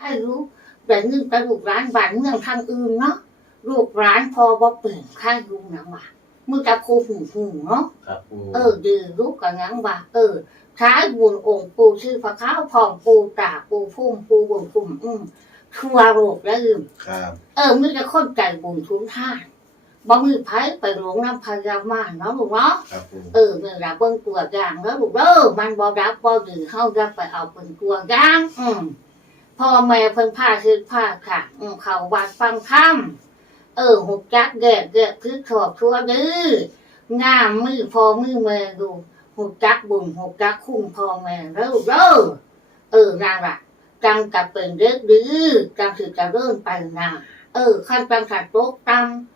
ให้รู้แต่นึงแต่ลูกร้านบ้านเมืองทางอื่นเนาะลูกร้านพอบ่เปลี่ยนค่ายรู้นะว่ามึงจะคูหูหูเนาะครับปูเออดื้อลูกกับยังว่าเออท้ายบุญองค์ปูชื่อพระข้าวพองปูตาปูพุ่มปูบุญพุ่มอืมทั่วโลกแล้วอืมครับ เออมึงจะคนใจบุญทุนท่าน บ่มือไผไปหลวงน้ำพายามาเนาะลูกเนาะครับปูเออเมื่อเราเบิ่งตัวอย่างแล้วลูกเด้อมันบ่รับบ่ดื้อเฮาจะไปเอาเป็นตัวอย่างอืมพ่อแม่เพิ่นพาคือพาค่ะ อืมเข้าวัดฟังธรรมเออหุกจักแดดแดดคือถอดทั่วเด้องามมือพอมือแม่ดูหุกจักบุญหุกจักคุ้มพ่อแม่แล้วลูกเด้อเออนางล่ะจังกับเป็นเด็กดื้อจังสิจะเริ่มไปหน้าเออขั้นจังขัดตกตำ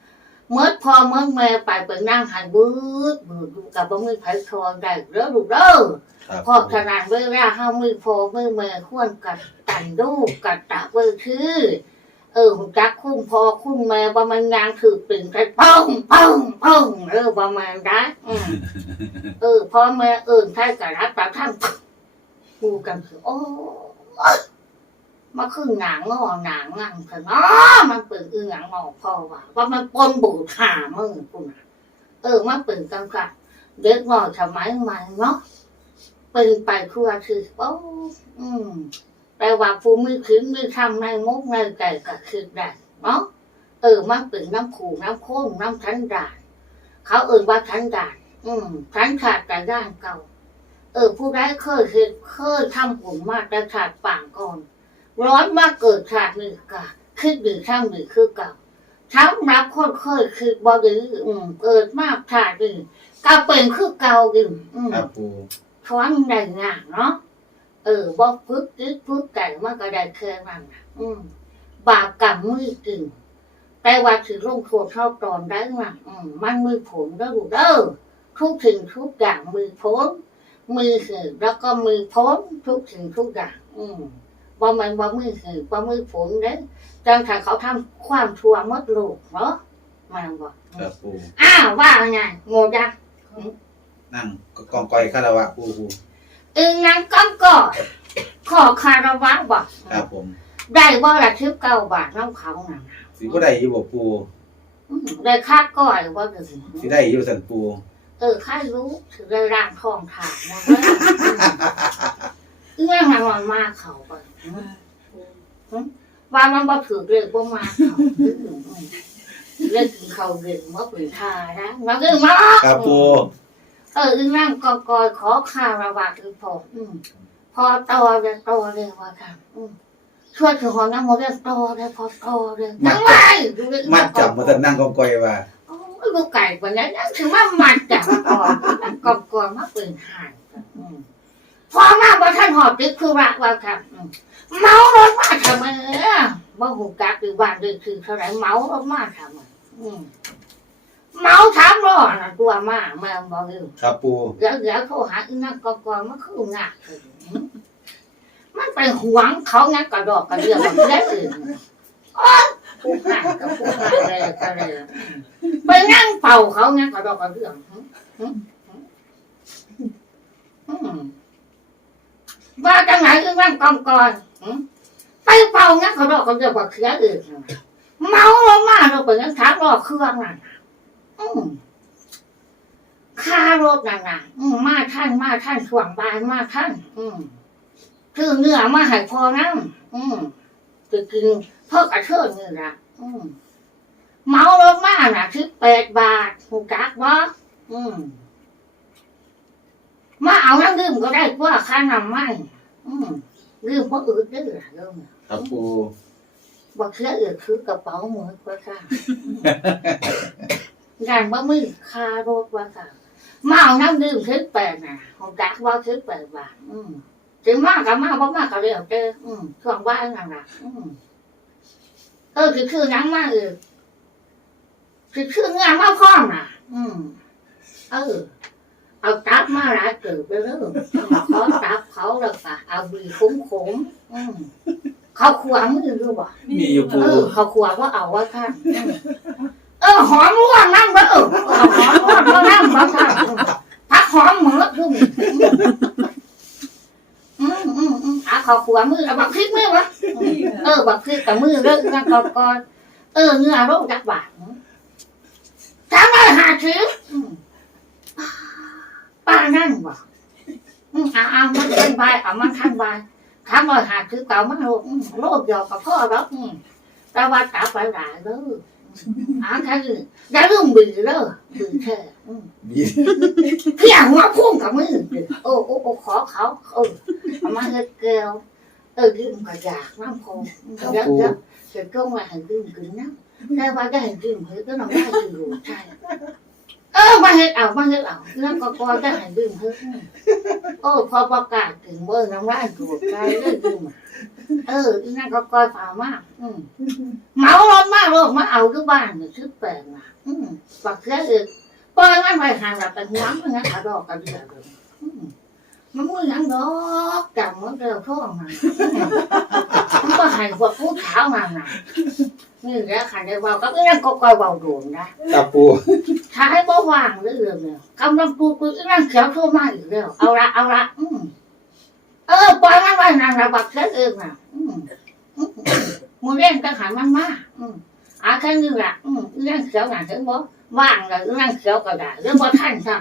เมื่อพอเมื่อแม่ไปไปนั่งหันบืดบืดดูกับบ่มือไผทองได้เด้อลูกเด้อครับพอขนาดเวลาเฮามือพอมือแม่ควรกัดกันดูกัดตะเว้อคือ เออหุ่นจักคุ้มพอคุ้มแม่ว่ามันงานถือปิ่นกันป้องป้องป้องเออประมาณนั้นอืมเออพอแม่เอิ่นใครกะรับประทังกูกันคือโอ้ย มาขึ้นหนังงอหนังงังเถอะเนาะมันเป็นอือหนังงอพอว่าว่ามันปนบูดหามึงกูนะเออมันเป็นกังกัดเด็กงอสมัยใหม่เนาะเป็นไปครัวคือโอ้อืมแต่ว่าผู้มือขึ้นมือทำในมุกในไก่ก็คือได้เนาะเออมันเป็นน้ำขู่น้ำโค้งน้ำทันดานเขาเอ่นว่าทันดานอืมทันขาดแต่ด้านเก่า เออ ผู้ได้เคยเห็นเคยทำผลมากแต่ขาดป่างก่อน ร้อนมากเกิดขาดหนึ่งกะคิดหรือช่างหรือคือเก่าทั้งรับคนเคยคือบอดืออืมเกิดมากขาดหนึ่งก็เป็นคือเก่าดิอืมครับปูท้อนได้งานเนาะเออบ่พึกจึกพึกไก่มันก็ได้แค่นั้นน่ะอืมบาปกรรมมือกินแต่ว่าถือลงโทษเท่าตอนได้มาอืมมันมือผลแล้วลูกเด้อทุกสิ่งทุกอย่างมือพ้นมือหือแล้วก็มือพ้นทุกสิ่งทุกอย่าง อืม ว่ามันว่ามือหือว่ามือผลเด้จังถ้าเขาทำความชั่วหมดโลกเนาะมันบอกครับปูอ้าวว่าไงโง่จังนั่งกองกอยคารวะปูปูอึงนั้นก็ก็ขอคารวะบอกครับผม ได้ว่าละทิพเก้าบาทน้ำเขาน่ะสิบ่ได้อยู่บ่ปูอืมได้ค่าก้อยว่าถึงสิได้อยู่สันปูเออค่ารู้ถึงได้ร่างทองถามมาแล้วเอื้องานวันมาเขาไป ว่ามันบ่ถือเลยบ่มาเขาเล่นกินเขาเด่นว่าเป็นทานะมาเรื่องมาครับปูเอออึ้งนั่งกอกอยขอคารวะคือพออืมพอต่อเลยต่อเลยว่าค่ะอืมช่วยถือหอน้ำมันเรื่องต่อเลยพอต่อเลยยังไงดูเลยมัดจับมาแต่นั่งกองกอยว่าโอ้ยลูกไก่กว่านั้นยังถือว่ามัดจับก่อนกอกกอยมาปืนหายอืม พอมาว่าท่านหอบติดคือรักว่าค่ะอืมเมารถมาทำไมอะบ่หูกักหรือบ้านเลยคือเท่าไหร่เมารถมาทำไมอืมเมาถามรอนะตัวมาแม่บอกอยู่ครับปูเดี๋ยวเดี๋ยวโทรหาอีนั่นก่อนก่อนมันคืองากถึงมันไปหวงเขางั้นกระดอกกระเดียวมันได้อื่นโอ๊ยผู้หายกับผู้หายเลยก็เลยไปนั่งเป่าเขางั้นกระดอกกระเดียวหึหึหึอืม ว่าจังไหนอีนั่นก่อนก่อนไปเป่างั้นกระดอกกระเดียวกว่าเคลียร์อื่นเมาลงมาเราไปงั้นถามรอเครื่องนั่นน่ะอืมค่ารถน่ะนะมาท่านมาท่านช่วงบายมาท่านอืมคือเนื้อมาให้พอน้ำอืมจะกินเพิ่กระเชิญนี่ละอืมเมารถมาน่ะสิบแปดบาทหูกักบ่อืม มาเอาน้ำดื่มก็ได้กว่าค่าน้ำมันอืมดื่มเพราะอืดได้อล่ะเริ่มครับปูบ่เชื่ออืดคือกระเป๋าเหมือนว่าค่ะงานว่ามือค่ารถว่าค่ะมาเอาน้ำดื่มทิพแปดน่ะของกักว่าทิพแปดบาทอืมถึงมากกับมากเพราะมากกับเรียวเจ้อืมช่วงว่านั่นน่ะอืมเออคือคือนังมากเออคือคืองานมาพร้อมน่ะ อืมเออ เอาตับมาหลายเกิดไปเลยเขาตับเขาแล้วก็เอาบีขมขมๆอืมเขาขวางมือรู้บ่มีอยู่ปูเอเขาขวางว่าเอาว่าข้านเออหอมร่วงนั่งเด้อออหอมร่วงก็นั่งมาท่านพักหอมเหมือดรู้บ่อืมอืมอืมอะเขาขวามือเอาบักพริกไหมวะ เออบักคือกแต่มือเลิกนั่งก่อนก่เออเงือโรคจักบาดจำมว่าหาซื้อ นั่งบ่อืมเอาเอามันทันใบเอามันทันใบทำอะไรหาซื้อเก่ามันโรคอืมโรคเดียวกับพ่อแล้วอืมแต่ว่าตาไปหลายเด้ออ่าแค่นี้อย่าลืมบือเด้อบือแค่อืมบีเพียงหัวพุ่งกับมือโอ้โอ้โอ้ขอเขาเออเอามาเฮ็ดแก้วเออดื่มก็อยากน้ำคงเยอะเยอะเสร็จก็มาให้ดื่มกินน้ำแต่ว่าได้ให้ดื่มเฮ้ยก็น้ำได้อยู่ใช่เออมาเฮ็ดเอามาเฮ็ดเอาแล้วก็ก็ได้ให้ดื่มเฮ้ยโอ้พอประกาศถึงเบอร์น้ำได้อยู่ใช่เลยดื่มเอออีนั่นก็กอฝ่ามาก อืมเมารถมากรถมาเอาที่บ้านเนี่ยชื่อแปลงนะอืมปักเสียเองปล่อยมันไปห่างแบบแต่หัวมันนขาดอกกันเดียวเลยอืมมันมือยังดอกจังมันเร็วท่อมามันก็หันพวกผู้ขาวมาหน่ะ นี่แหละขันได้เบาก็ยังก็กอยเบาโดนนะ ครับปูใช้บ่วางเรื่องเนี่ยกำลังปูกูอีนั่งเขียวโทรมาอีกแล้ว เอาละเอาละอืมเออปล่อยมันไปนางระบักเสียเองน่ะอืมอืมมือเล่นก็หันมันมาอืมอาแค่นี้แหละอืมอีนั่งเขียวหนาถึงบ่ว่างเลยนั่งเขียวก็ได้เรื่องว่าท่านครับ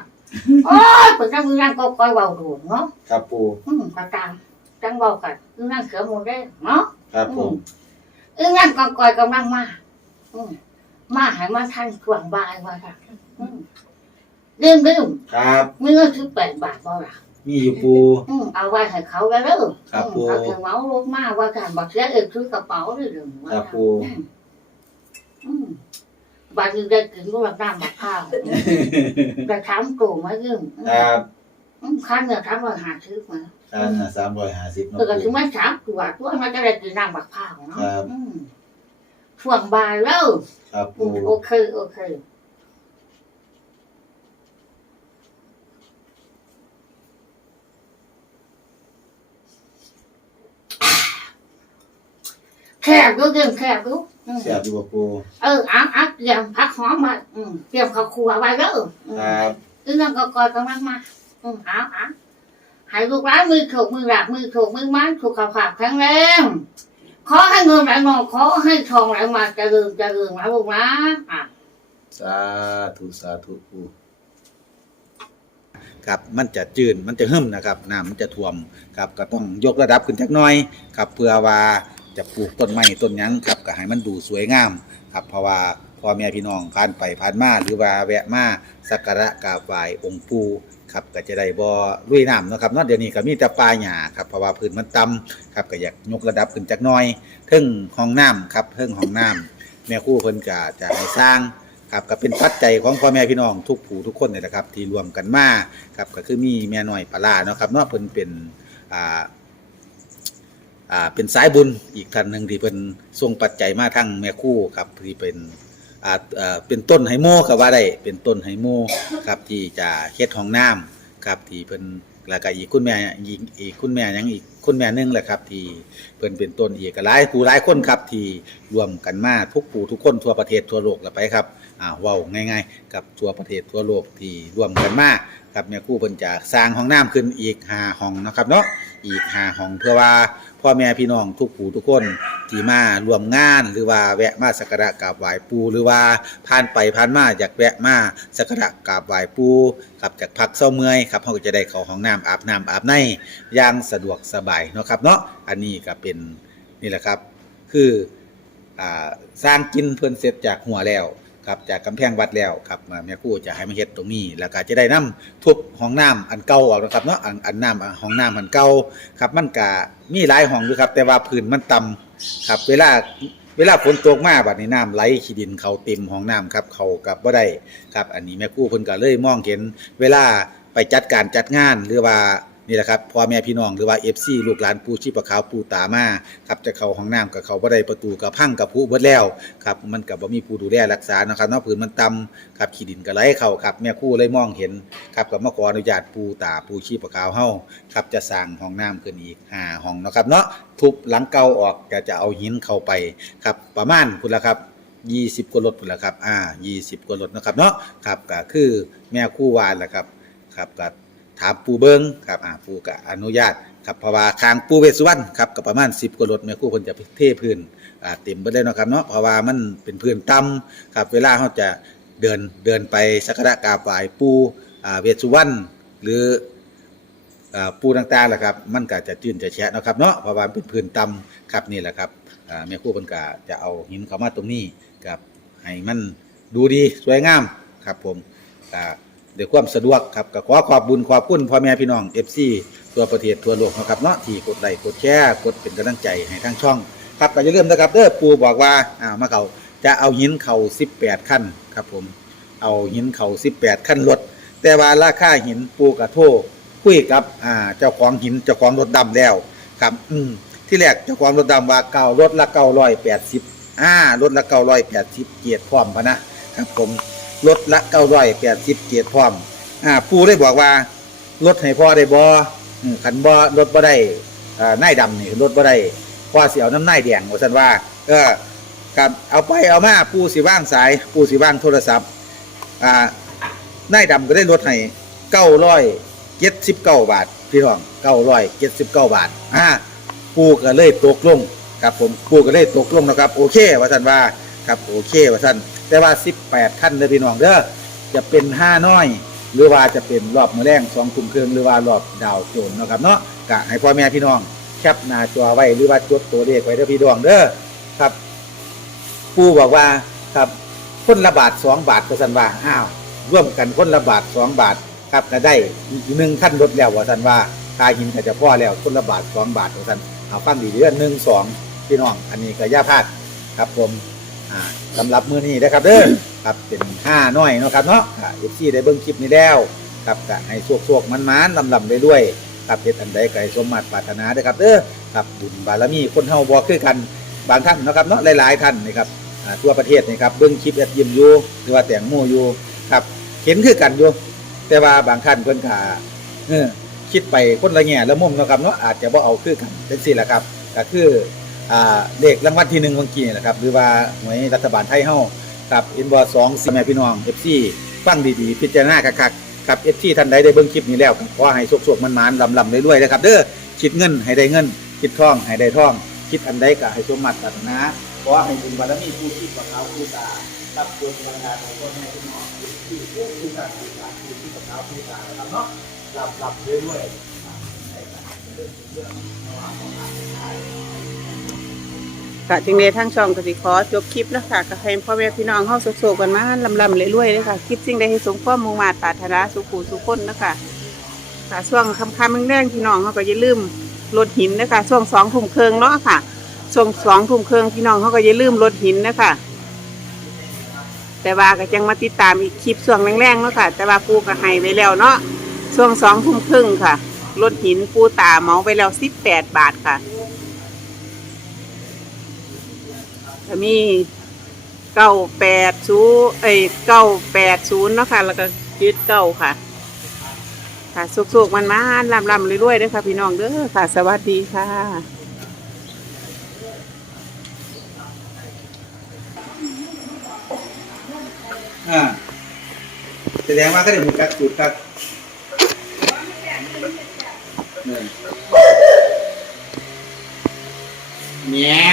โอ้ยเป็นจังนั่งก็คอยเบาดูเนาะครับปูอืมก็ตามจังเบากันนั่งเขียวหมดได้เนาะ ครับผม เออนั่งก็คอยกำลังมาอืมมาให้มาท่านช่วงบ่ายว่าค่ะอืมดื่มดื่มครับ มีเงินถึงแปดบาทบ่ล่ะมีอยู่ปู อืมเอาไว้ให้เขาแล้วเด้อครับอืมปู่เขาถึงเมาลงมาว่าการบักเสียเอกถือกระเป๋าด้วยเด้อว่าครับค่ะปูอืมอืมบางทีได้กินก็แบบน้ำบักข้าวอืมแต่ถามกูมายืม ครับอืม คันเนี่ยถามว่าหาซื้อมาอันน่ะสามร้อยห้าสิบเนาะเออก็ปูถึงไม่ถามกูว่าตัวมันจะได้กินน้ำบักข้าวเนาะครับอืมช่วงบ่ายแล้วครับอืปูมโอเคโอเคแคบดูเรื่องแคบดูอืมเสียบอยู่บ่ปูเอออะอะเตรียมผักหอมมาอืมเตรียมข้าวคั่วไว้แล้วอืมครับอีนั่นก็กอดกำลังมา อืมเอาเอาให้ลูกร้านมือถูกมือหลักมือถูกมือม้ถูกขับขับแข็งแรงขอให้เงินไหลนองขอให้ทองไหลมาเจะลืมจะลืมนะลูกนะอะสาธุสาธุปูครับมันจะจืดมันจะหึ่มนะครับน้ำมันจะท่วมครับก็ต้องยกระดับขึ้นจักหน่อยครับเพื่อว่าจะปลูกต้นไม้ต้นหยังครับก็ให้มันดูสวยงามครับเพราะว่าพ่อแม่พี่น้องผ่านไปผ่านมาหรือว่าแวะมาสักการะกราบไหว้องค์ปู่ ครับก็จะได้บ่ลุยน้ำเนาะครับเนาะเดี๋ยวนี้ก็มีแต่ป่าหญ้าครับเพราะว่าพื้นมันต่ำครับก็อยากยกระดับขึ้นจักหน่อยเทิงห้องน้ำครับเทิงห้องน้ำแม่ครู่เพิ่นก็จะให้สร้างครับก็เป็นปัจจัยของพ่อแม่พี่น้องทุกผู้ทุกคนเนี่ยนะครับ ที่รวมกันมาครับก็คือมีแม่น้อยปลาร้าเนาะครับเนาะเพิ่นเป็นอ่าอ่าเป็นสายบุญอีกท่านหนึ่งที่เพิ่นส่งปัจจัยมาทั้งแม่ครู่ครับที่เป็น อาเอ่อเป็นต้นไฮโมก็ว่าได้เป็นต้นไฮโมครับที่จะเฮ็ดห้องน้ำครับที่เพิ่นแล้วก็อีกคุณแม่อีกอีกคุณแม่ยังอีกคุณแม่นึงแหละครับ ที่เพิ่นเป็นต้นอีกหลายผู้หลายคนครับ ที่รวมกันมาทุกผู้ทุกคนทั่วประเทศทั่วโลกแล้วไปครับอ่าเว้าง่าย ๆ กับทั่วประเทศทั่วโลกที่รวมกันมากับแม่ครู่เพิ่นจะสร้างห้องน้ำขึ้นอีก5ห้องนะครับเนาะอีก5ห้องเพื่อว่าพ่อแม่พี่น้องทุกผู้ทุกคน ที่มาร่วมงานหรือว่าแวะมาสักการะกราบไหว้ปู่หรือว่าผ่านไปผ่านมาอยากแวะมาสักการะกราบไหว้ปู่ครับจากพักเศร้าเมื่อยครับเฮาก็จะได้เข้าห้องน้ำอาบน้ำอาบในอย่างสะดวกสบายเนาะครับเนาะอันนี้ก็เป็นนี่แหละครับ คืออ่าสร้างกินเพิ่นเสร็จจากหัวแล้วครับจากกำแพงวัดแล้วครับมาแม่ครู่จะให้มาเฮ็ดตรงนี้ แล้วก็จะได้นํทุบห้องน้ำอันเก่าออกนะครับเนาะอันน้ำห้องน้ำอันเก่าครับมันก็มีหลายห้องอยู่ครับ แต่ว่าพื้นมันต่ำ ครับ เวลาเวลาฝนตกมาบัดนี้น้ำไหลขี้ดินเขาเต็มห้องน้ำครับ เขากับบ่ได้ครับ อันนี้แม่กู้เพิ่นก็เลยมองเห็น เวลาไปจัดการจัดงานหรือว่า นี่แหละครับพ่อแม่พี่น้องหรือว่า FC ลูกหลานปูชีพขาวปูตามาครับจะเข้าห้องน้ำกับเขาบ่ได้ประตูกับพังกับผู้เบิดแล้วครับมันก็บ่มีผู้ดูแลรักษานะครับเนาะพื้นมันต่ำครับขี้ดินก็ไหลเข้าครับแม่คู่เลยมองเห็นครับก็มาขออนุญาตปูตาปูชีพขาวเฮาครับจะสร้างห้องน้ำขึ้นอีก5ห้องนะครับเนาะทุบหลังเก่าออกก็จะเอาหินเข้าไปครับประมาณพุ่นละครับ20กว่ารถพุ่นละครับ อ่า20กว่ารถนะครับเนาะ ครับก็คือแม่คู่วานแหละครับ ครับก็ ถามปูเบิงครับอ่าปูก็อนุญาตครับเพราะว่าคางปูเวสสุวรรณครับก็ประมาณ 10กว่ารถแม่ครู่เพิ่นจะเทพื้นอ่าเต็มไปเลยเนาะครับเนาะเพราะว่ามันเป็นพื้นต่ำครับเวลาเฮาจะเดินเดินไปสักการะกราบไหว้ปูอ่าเวสสุวรรณหรือ อ่าปูต่างๆล่ะครับ มันก็จะจื้นจะแฉะเนาะครับเนาะเพราะว่าเป็นพื้นต่ำครับนี่แหละครับอ่าแม่ครู่เพิ่นก็จะเอาหินเข้ามาตรงนี้ครับให้มันดูดีสวยงามครับผมก็ ด้วยความสะดวกครับก็ขอขอบบุญขอบคุณพ่อแม่พี่น้อง FC ทั่วประเทศทั่วโลกนะครับเนาะที่กดไลค์กดแชร์กดเป็นกำลังใจให้ทางช่องครับก็อย่าลืมนะครับเด้อปูบอกว่าอ่ามาเขาจะเอาหินเข่า18 ขั้นครับผมเอาหินเข่า18 ขั้นรถแต่ว่าราคาหินปูกระโทคุยกับอ่าเจ้าของหินเจ้าของรถดำแล้วครับอืมที่แรกเจ้าของรถดำว่าเก่ารถละ980อ่ารถละ980เกียรติพร้อมพะนะครับผม รถละ980เกียรติพร้อม อ่าปูได้บอกว่ารถให้พ่อได้บ่อืมคันบ่รถบ่ได้อ่านายดำนี่รถบ่ได้พอสิเอาน้ำนายแดงว่าซั่นว่าเออกับเอาไปเอามาปูสิว่างสายปูสิว่างโทรศัพท์อ่านายดำก็ได้ลดให้979บเก้าบาทพี่น้อง979บาทอ่าปูก็เลยตกลงครับผมปูก็เลยตกลงนะครับโอเคว่าซั่นว่าครับโอเคว่าซั่น แต่ว่า 18ขั้นเด้อพี่น้องเด้อจะเป็น5น้อย หรือว่าจะเป็นรอบมือแรง2ทุ่มครึ่งหรือว่ารอบดาวโจนนะครับเนาะก็ให้พ่อแม่พี่น้องแคปหน้าจอไว้หรือว่าจดตัวเลขไว้เด้อพี่ดวงเด้อครับปู่บอกว่าครับคนละบาทสองบาทก็สันว่าอ้าวร่วมกันคนละบาทสองบาทครับก็ได้หนึ่งขั้นลดแล้วว่าสันว่าค่าหินก็จะพ่อแล้วคนละบาทสองบาทว่าสันเอาฟังดีเดือนหนึ่งสองพี่น้องอันนี้ก็ย่าพลาดครับผม อ่าสำหรับมื้อนี้นะครับเด้อครับเป็นห้าน้อยเนาะครับเนาะเอฟซีได้เบิ่งคลิปนี้แล้วครับก็ให้โชคๆมันๆลำๆเรื่อยครับเฮ็ดอันใดไก่สมมาตรปรารถนาเด้อครับเด้อครับบุญบารมีคนเฮาบ่คือกันบางท่านนะครับเนาะหลายๆท่านนะครับทั่วประเทศนี่ครับเบิ่งคลิปแอดยิมอยู่หรือว่าแต่งโมอยู่ครับเห็นคือกันอยู่แต่ว่าบางท่านเพิ่นก็เออคิดไปคนละแง่ละมุมนะครับเนาะอาจจะบ่เอาคือกันจังซี่แหละครับก็คือ อ่าเลขรางวัลที่1เมื่อกี้นี่แหละครับ หรือว่าหน่วยรัฐบาลไทยเฮาครับอินบอ2สิแม่พี่น้อง FC ฟังดีๆ พิจารณาคักๆครับเอฟซีท่านใดได้เบิ่งคลิปนี้แล้วขอให้สุกๆมันๆลำๆเรื่อยๆนะครับเด้อคิดเงินให้ได้เงิน คิดท่องให้ได้ท่อง คิดอันใดก็ให้สมมาตรปรารถนาขอให้บุญบารมีผู้ที่กว่าเขาผู้ตารับบุญบันดาลของคนให้คุณหมอที่ผู้ที่ตาผู้ตาผู้ที่กว่าเขาผู้ตานะครับเนาะรับรับเรื่อยๆ ค่ะจึงในทั้งช่องกสิขอจบคลิปแล้วค่ะก็ให้พ่อแม่พี่น้องเข้าโศกๆกันมาลำๆเรื่อยๆเลยค่ะคิดสิ่งใดให้สมความมุ่งมาตรปรารถนาสุขูสุขคนนะคะค่ะช่วงคำคำแรงๆพี่น้องเขาก็อย่าลืมรถหินนะคะช่วงสองทุ่มเครึ่งเนาะค่ะช่วงสองทุ่มเครึ่งพี่น้องเขาก็อย่าลืมรถหินนะคะแต่ว่าก็ยังมาติดตามอีกคลิปช่วงแรงๆเนาะค่ะ แต่ว่าปูก็ให้ไว้แล้วเนาะช่วงสองทุ่มครึ่งค่ะรถหินปูตาเมาไปแล้วสิบแปดบาทค่ะ ก็มีเก้าแปดศูนย์เอ้ยเก้าแปดศูนย์เนาะค่ะ แล้วก็ยืดเก้าค่ะ ค่ะสุกๆมันมาลำลำๆรวยๆด้อค่ะ พี่น้องเด้อค่ะ สวัสดีค่ะอ่าแสดงว่าก็ได้มีการจุดครับเนี่ย